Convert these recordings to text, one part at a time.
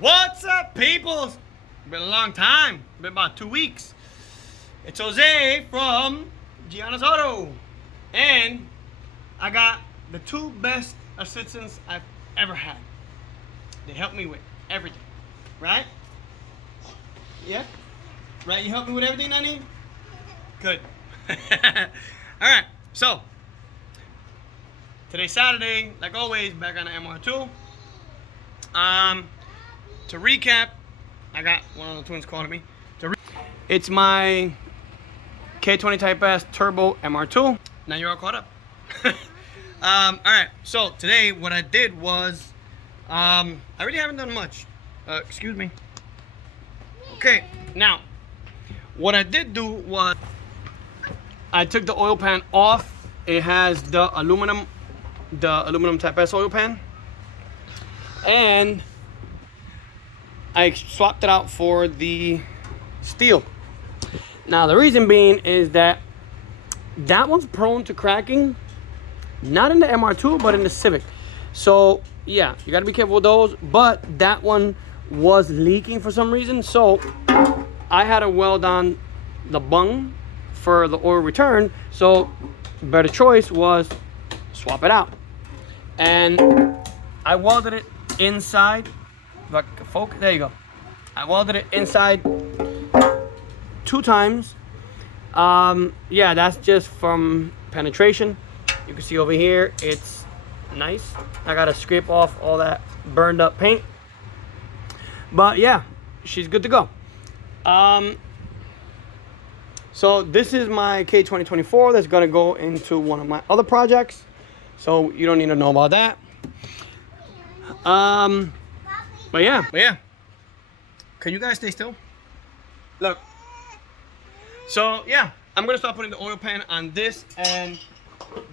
What's up, peoples? Been a long time. Been about 2 weeks. It's Jose from Gianna's Auto. And I got the two best assistants I've ever had. They help me with everything. Right? Yeah? Right? You help me with everything, Nani? Good. Alright, so today's Saturday, like always, back on the mr2. To recap, I got one of the twins calling me. It's my K20 Type S Turbo mr2. Now you're all caught up. Alright, so today what I did was, I really haven't done much. Excuse me. Okay, now, what I did do was, I took the oil pan off. It has the aluminum Type S oil pan. And I swapped it out for the steel. Now the reason being is that one's prone to cracking, not in the mr2 but in the Civic. So yeah, you got to be careful with those. But that one was leaking for some reason, so I had to weld on the bung for the oil return. So better choice was swap it out, and I welded it inside. If I can focus, there you go. I welded it inside 2 times. Yeah, that's just from penetration. You can see over here, it's nice. I gotta scrape off all that burned up paint. But yeah, she's good to go. So this is my K2024 that's gonna go into one of my other projects. So you don't need to know about that. But yeah. Can you guys stay still? Look. So yeah, I'm gonna start putting the oil pan on this and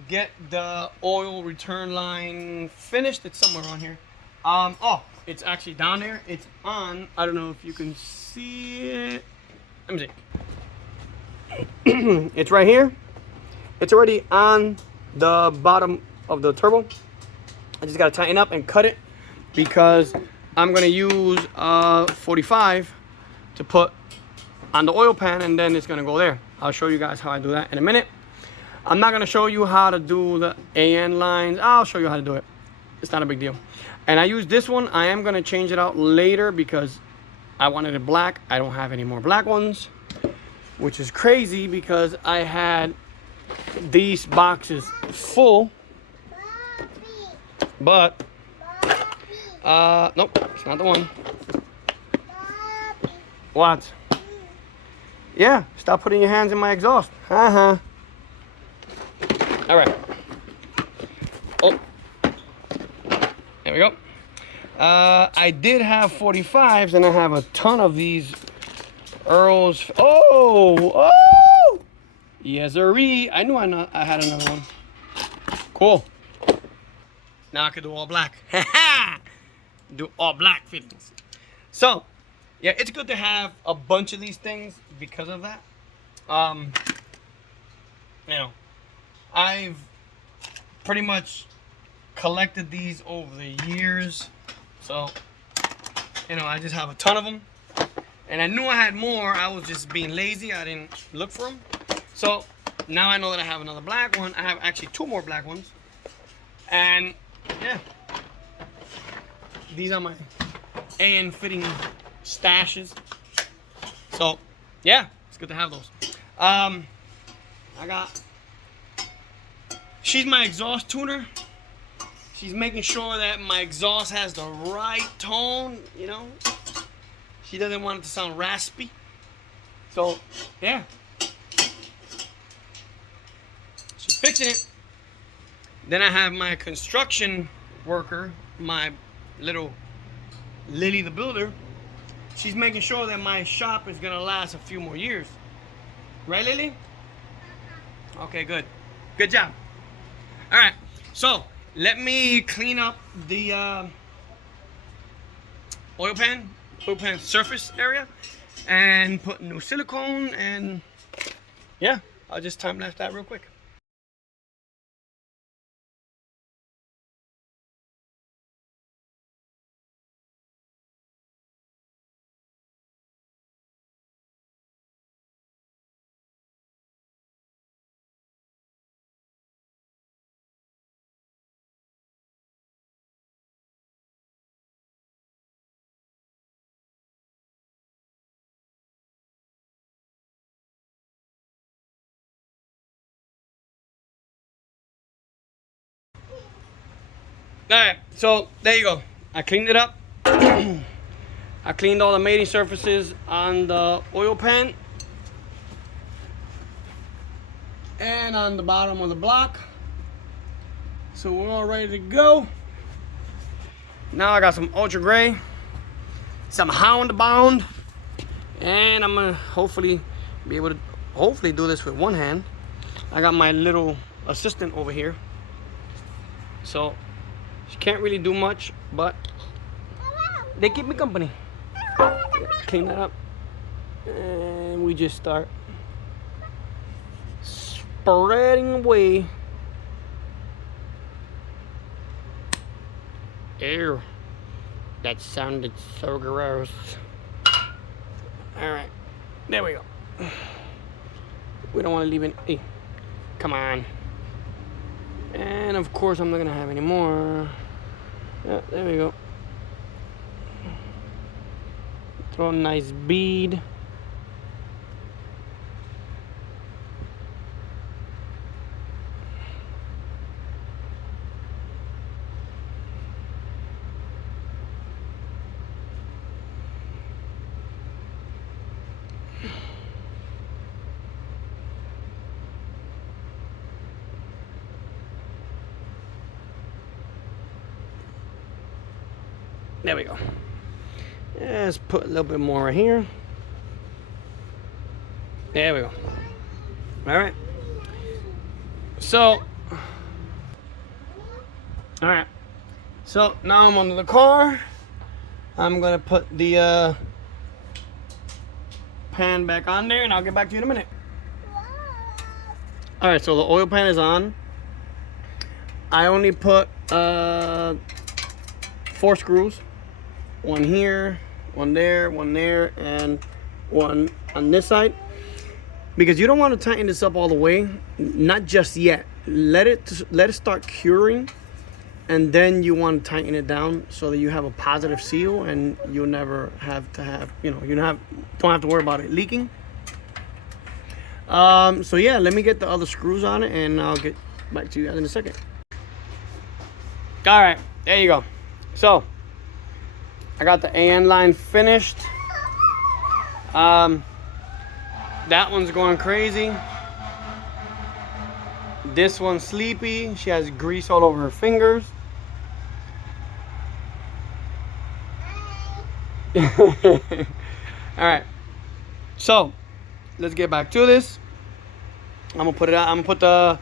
get the oil return line finished. It's somewhere on here. Oh, it's actually down there. It's on. I don't know if you can see it. Let me see. It's right here. It's already on the bottom of the turbo. I just gotta tighten up and cut it, because I'm gonna use 45 to put on the oil pan, and then it's gonna go there. I'll show you guys how I do that in a minute. I'm not gonna show you how to do the AN lines. I'll show you how to do it. It's not a big deal. And I use this one. I am gonna change it out later because I wanted it black. I don't have any more black ones, which is crazy because I had these boxes full. But nope, it's not the one. What? Yeah, stop putting your hands in my exhaust. All right. Oh, there we go. I did have 45s, and I have a ton of these Earls. Oh, yes, sirree. I knew I had another one. Cool. Now I can do all black. Do all black fittings. So, yeah, it's good to have a bunch of these things because of that. You know, I've pretty much collected these over the years. So, you know, I just have a ton of them. And I knew I had more. I was just being lazy. I didn't look for them. So, now I know that I have another black one. I have actually 2 more black ones. And yeah, these are my AN fitting stashes. So yeah, it's good to have those. She's my exhaust tuner. She's making sure that my exhaust has the right tone, you know. She doesn't want it to sound raspy. So yeah, she's fixing it. Then I have my construction worker, my little Lily the Builder. She's making sure that my shop is gonna last a few more years. Right, Lily? Okay, good. Good job. All right, so let me clean up the oil pan surface area and put new silicone, and yeah, I'll just time lapse that real quick. Alright, so there you go. I cleaned it up. I cleaned all the mating surfaces on the oil pan and on the bottom of the block. So we're all ready to go. Now I got some Ultra Gray, some Hound Bound, and I'm gonna hopefully be able to do this with one hand. I got my little assistant over here, so she can't really do much, but they keep me company. Clean that up, and we just start spreading away. Ew, that sounded so gross. All right, there we go. We don't want to leave it. Hey, come on. And of course, I'm not gonna have any more. Yeah, there we go. Throw a nice bead. There we go. Let's put a little bit more right here. There we go. All right. So, all right. So now I'm under the car. I'm gonna put the pan back on there, and I'll get back to you in a minute. All right. So the oil pan is on. I only put 4 screws. One here, one there, and one on this side. Because you don't want to tighten this up all the way, not just yet. Let it start curing, and then you want to tighten it down so that you have a positive seal, and you'll never have to have, you don't have to worry about it leaking. So yeah, let me get the other screws on it, and I'll get back to you guys in a second. All right, there you go. So I got the AN line finished. That one's going crazy. This one's sleepy. She has grease all over her fingers. All right. So let's get back to this. I'm gonna put it out. I'm gonna put the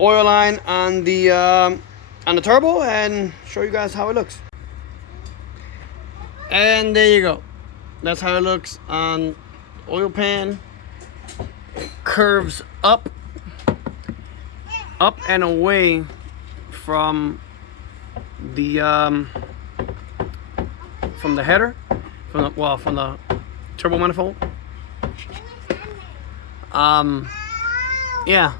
oil line on the turbo and show you guys how it looks. And there you go. That's how it looks on oil pan. It curves up and away from the header, from the turbo manifold. Yeah,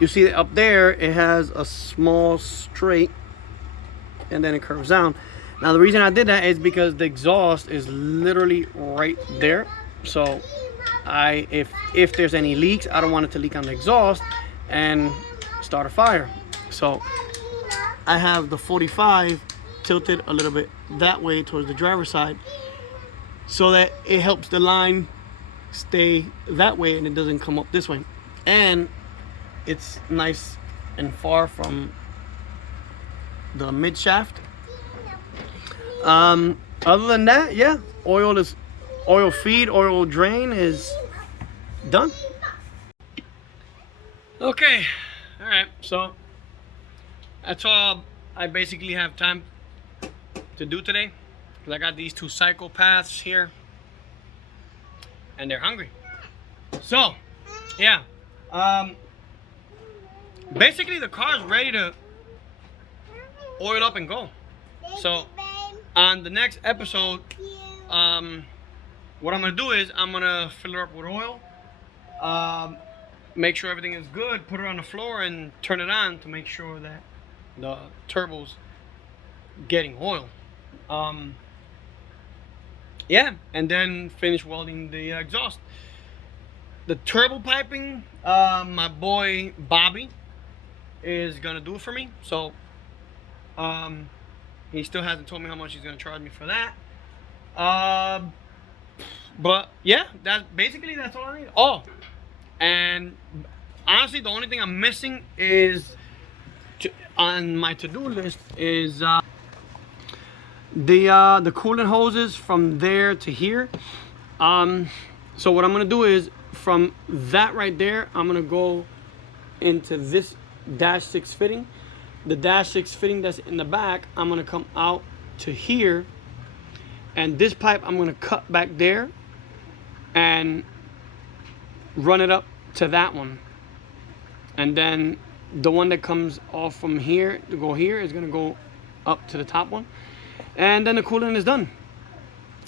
you see up there it has a small straight, and then it curves down. Now the reason I did that is because the exhaust is literally right there. So if there's any leaks, I don't want it to leak on the exhaust and start a fire. So I have the 45 tilted a little bit that way towards the driver's side, so that it helps the line stay that way and it doesn't come up this way. And it's nice and far from the mid shaft. Other than that, yeah, oil feed, oil drain is done. Okay, all right, so that's all I basically have time to do today, because I got these 2 psychopaths here and they're hungry. So yeah, basically the car's ready to oil up and go. So on the next episode, what I'm gonna do is I'm gonna fill her up with oil, make sure everything is good, put her on the floor and turn it on to make sure that the turbo's getting oil. Yeah, and then finish welding the exhaust. The turbo piping, my boy Bobby is gonna do it for me. So He still hasn't told me how much he's gonna charge me for that. But yeah, that's all I need. Oh, and honestly, the only thing I'm missing is on my to-do list is the coolant hoses from there to here. So what I'm gonna do is from that right there, I'm gonna go into this -6 fitting. The -6 fitting that's in the back, I'm gonna come out to here, and this pipe I'm gonna cut back there and run it up to that one, and then the one that comes off from here to go here is gonna go up to the top one, and then the coolant is done.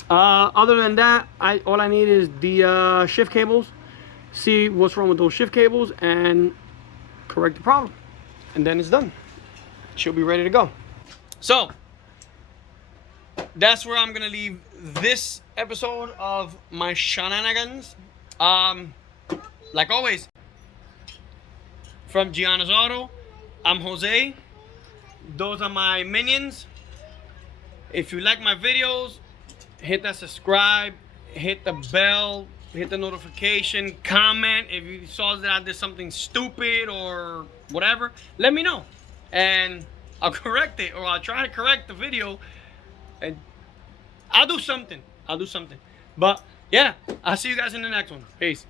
Other than that, all I need is the shift cables, see what's wrong with those shift cables, and correct the problem, and then it's done. She'll be ready to go. So that's where I'm gonna leave this episode of my shenanigans. Like always, from Gianna's Auto, I'm Jose. Those are my minions. If you like my videos, hit that subscribe, hit the bell, hit the notification, comment. If you saw that I did something stupid or whatever, let me know, and I'll correct it, or I'll try to correct the video, and I'll do something. But yeah, I'll see you guys in the next one. Peace.